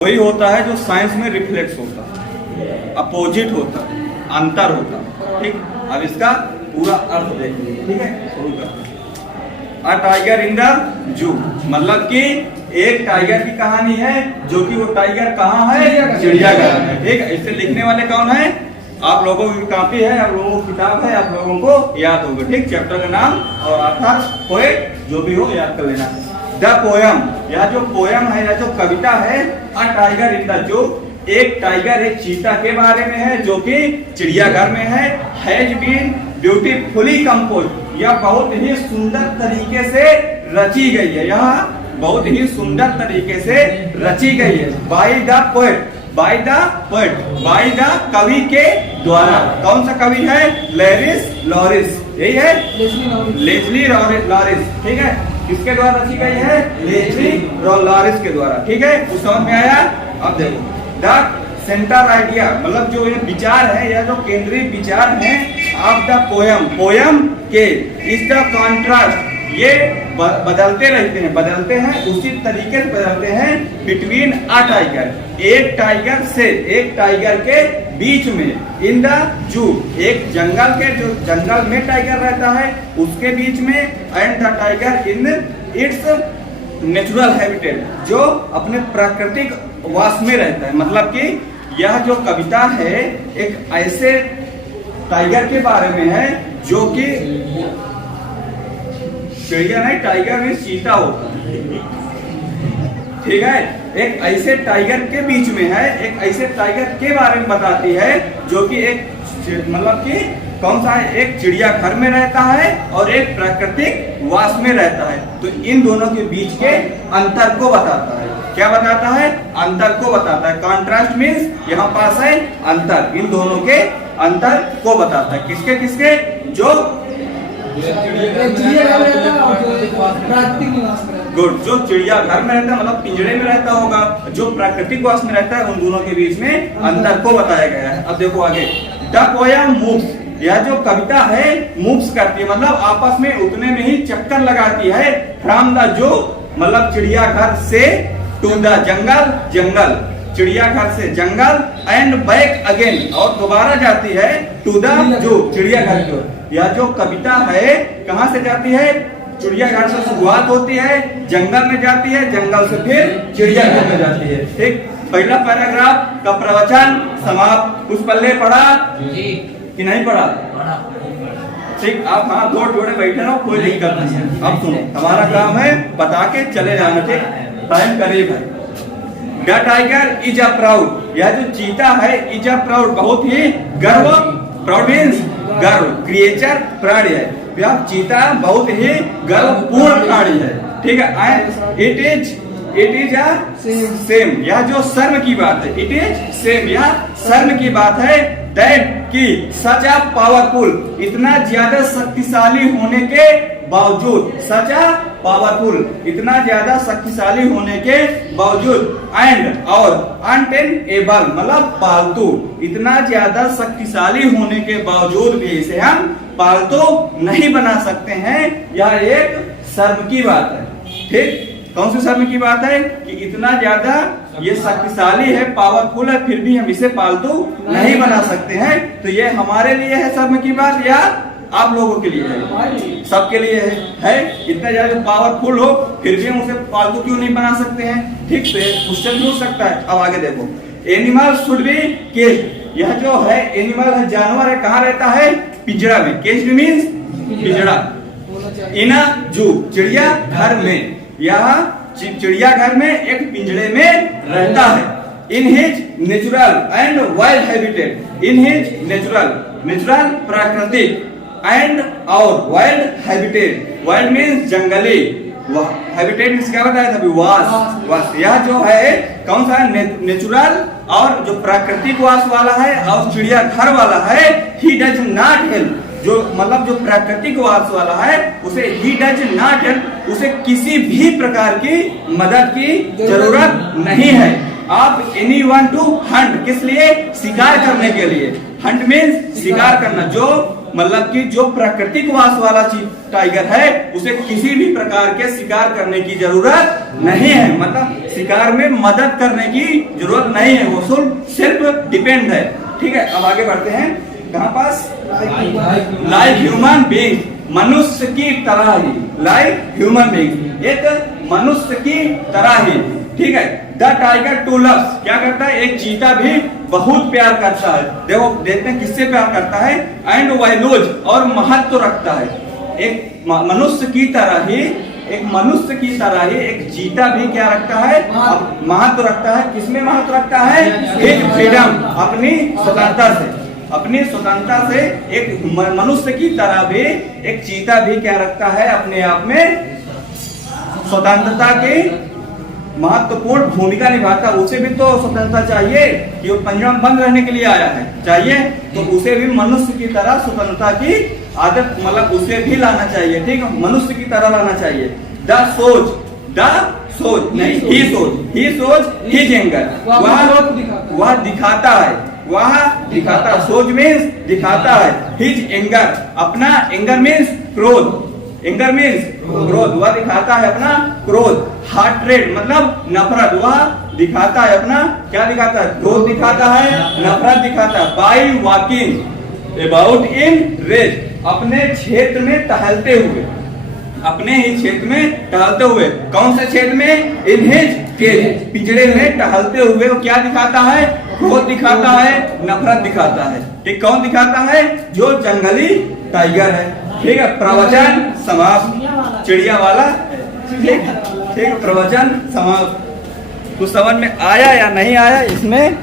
वही होता है जो साइंस में रिफ्लेक्स होता है, अपोजिट होता है, अंतर होता है। ठीक, अब इसका पूरा अर्थ देखिए। ठीक है, शुरू करते हैं। A tiger in the zoo, मतलब कि एक टाइगर की कहानी है, जो कि वो टाइगर कहाँ है? चिड़ियाघर में। ठीक है, इसे लिखने वाले कौन है? आप लोगों की कॉपी है, आप लोगों की किताब है, आप लोगों को याद होगा। ठीक, चैप्टर का नाम और ऑथर, पोएट, जो भी हो याद कर लेना। द पोयम, यह जो पोयम है, यह जो कविता है, a tiger in the zoo, एक टाइगर एक चीता के बारे में है जो कि चिड़ियाघर में है। हैज बीन ब्यूटीफुली कंपोज, यह बहुत ही सुंदर तरीके से रची गई है। यह बहुत ही सुंदर तरीके से रची गई है। By the poet, by the poet, by the कवि के द्वारा। कौन सा कवि है? लॉरिस लॉरिस, यही है लेस्ली लॉरिस। ठीक है, किसके द्वारा रची गई है? लेस्ली लॉरिस के द्वारा। ठीक है, कुछ समझ में आया? अब देखो, द सेंटर आइडिया, मतलब जो ये विचार है, यह जो केंद्रीय विचार है ऑफ द पोयम, पोयम के, इस द कॉन्ट्रास्ट, ये बदलते रहते हैं, बदलते हैं उसी तरीके से बदलते हैं बिटवीन अ टाइगर, एक टाइगर से, एक टाइगर के बीच में, इन द जू, एक जंगल के, जो जंगल में टाइगर रहता है उसके बीच में, and the tiger in its natural habitat, जो अपने प्राकृतिक वास में रहता है। मतलब कि यह जो कविता है एक ऐसे टाइगर के बारे में है जो कि चिड़िया नहीं, टाइगर में चीता होता है। ठीक है, एक ऐसे टाइगर के बीच में है, एक ऐसे टाइगर के बारे में बताती है जो कि एक, मतलब कि कौन सा है? एक चिड़ियाघर में रहता है और एक प्राकृतिक वास में रहता है। तो इन दोनों के बीच के अंतर को बताता है। क्या बताता है? अंतर को बताता है। कॉन्ट्रास्ट मीन्स यहाँ पास है अंतर, इन दोनों के अंतर को बताता है। किसके किसके? जो गुड, जो चिड़ियाघर में रहता है मतलब पिंजरे में रहता होगा, जो प्राकृतिक वास में रहता है, उन दोनों के बीच में अंतर को बताया गया है। अब देखो आगे, द पोयम मूव्स, यह जो कविता है मूव्स करती है, मतलब आपस में उतने में ही चक्कर लगाती है। फ्रॉम द जू, मतलब चिड़ियाघर से, टू द जंगल, जंगल, चिड़ियाघर से जंगल, एंड बैक अगेन, और दोबारा जाती है टू द जू, चिड़ियाघर की ओर। यह जो कविता है कहाँ से जाती है? चिड़ियाघर से शुरुआत होती है, जंगल में जाती है, जंगल से फिर चिड़ियाघर में जाती है। ठीक, पहला पैराग्राफ का प्रवचन समाप्त। कुछ पल्ले पढ़ा कि नहीं पढ़ा? ठीक, आप हाँ दो जोड़े बैठे रहो, कोई दिक्कत नहीं है। अब सुनो, हमारा काम है बता के चले जाना। ठीक, टाइम करीब है। The tiger is a proud, यह जो चीता है, इज अ प्राउड, बहुत ही गर्व, प्राउड मीन्स गर्व, क्रिएचर, प्राणी है। यह चीता बहुत ही गर्वपूर्ण प्राणी है। ठीक है, इट इज अ सेम, यह जो शर्म की बात है, इट इज सेम, यह शर्म की बात है। दैट की सच अ पावरफुल, इतना ज्यादा शक्तिशाली होने के बावजूद, सच अ पावरफुल, इतना ज्यादा शक्तिशाली होने के बावजूद, एंड और अनटेनेबल, मतलब पालतू, इतना ज्यादा शक्तिशाली होने के बावजूद भी इसे हम पालतू नहीं बना सकते हैं। यह एक शर्म की बात है। ठीक, कौन सी शर्म की बात है? कि इतना ज्यादा ये शक्तिशाली है, पावरफुल है, फिर भी हम इसे पालतू नहीं बना सकते हैं। तो ये हमारे लिए है शर्म की बात, या आप लोगों के लिए है? सबके लिए है। इतना ज्यादा पावरफुल हो फिर भी हम उसे पालतू क्यों नहीं बना सकते हैं? ठीक, तो क्वेश्चन पूछ सकता है। अब आगे देखो, एनिमल शुड बी केज्ड, यह जो है एनिमल है, जानवर है, कहाँ रहता है? पिंजरा में। केज्ड मीन्स पिंजरा। इन अ जू, चिड़िया घर में, यह चिड़ियाघर में एक पिंजरे में रहता है। In his natural and wild habitat, in his natural, natural प्राकृतिक, एंड और वाइल्ड हैबिटेट, वाइल्ड मीन्स जंगली, हैबिटेट मीन्स क्या बताया था? वास, वास। यह जो है कौन सा है? नेचुरल और जो प्राकृतिक वास वाला है, और चिड़ियाघर वाला है। ही डज नॉट हेल्प, जो मतलब जो प्राकृतिक वास वाला है उसे ही डज नॉट हेल्प, उसे किसी भी प्रकार की मदद की जरूरत नहीं है। आप एनी वन टू हंट, किस लिए? शिकार करने के लिए। हंट मीन्स शिकार करना, जो मतलब कि जो प्राकृतिक वास वाला टाइगर है उसे किसी भी प्रकार के शिकार करने की जरूरत नहीं है, मतलब शिकार में मदद करने की जरूरत नहीं है, वो सिर्फ डिपेंड है। ठीक है, अब आगे बढ़ते हैं। कहाँ पास? लाइक ह्यूमन बीइंग, मनुष्य की तरह ही, लाइक ह्यूमन बीइंग, एक मनुष्य की तरह ही। ठीक है, द टाइगर टू लव्स, क्या करता है? एक चीता भी बहुत प्यार करता है। देखो देखते हैं किससे प्यार करता है। एंड वैल्यूज, और महत्व रखता है। एक मनुष्य की तरह ही, एक मनुष्य की तरह ही एक चीता भी क्या रखता है? महत्व रखता है। किसमें महत्व रखता है? हिज फ्रीडम, अपनी स्वतंत्रता से, अपनी स्वतंत्रता से एक मनुष्य की तरह भी एक चीता भी क्या रखता है? अपने आप में स्वतंत्रता की महत्वपूर्ण भूमिका निभाता। उसे भी तो स्वतंत्रता चाहिए कि वो पिंजरा में बंद रहने के लिए आया है, चाहिए तो उसे भी मनुष्य की तरह स्वतंत्रता की आदत, मतलब उसे भी लाना चाहिए। ठीक है, मनुष्य की तरह लाना चाहिए। द सोच नहीं, ही सोच हिज एंगर, वह दिखाता है, वह दिखाता, सोच मीन्स दिखाता है, हिज एंगर, अपना, एंगर मीन्स क्रोध, एंगर मीन्स क्रोध, वह दिखाता है अपना क्रोध। हार्ट्रेड मतलब नफरत, वह दिखाता है अपना, क्या दिखाता है? क्रोध दिखाता है, नफरत दिखाता है। By walking about in rage, अपने क्षेत्र में टहलते हुए, अपने ही क्षेत्र में टहलते हुए। कौन से क्षेत्र में? इन हिज केज, पिंजरे में टहलते हुए वो क्या दिखाता है? क्रोध दिखाता है, नफरत दिखाता है। ठीक, कौन दिखाता है? जो जंगली टाइगर है। ठीक है, प्रवचन समाप्त, चिड़िया वाला। ठीक, प्रवचन समाप्त। कुछ समझ में आया या नहीं आया इसमें?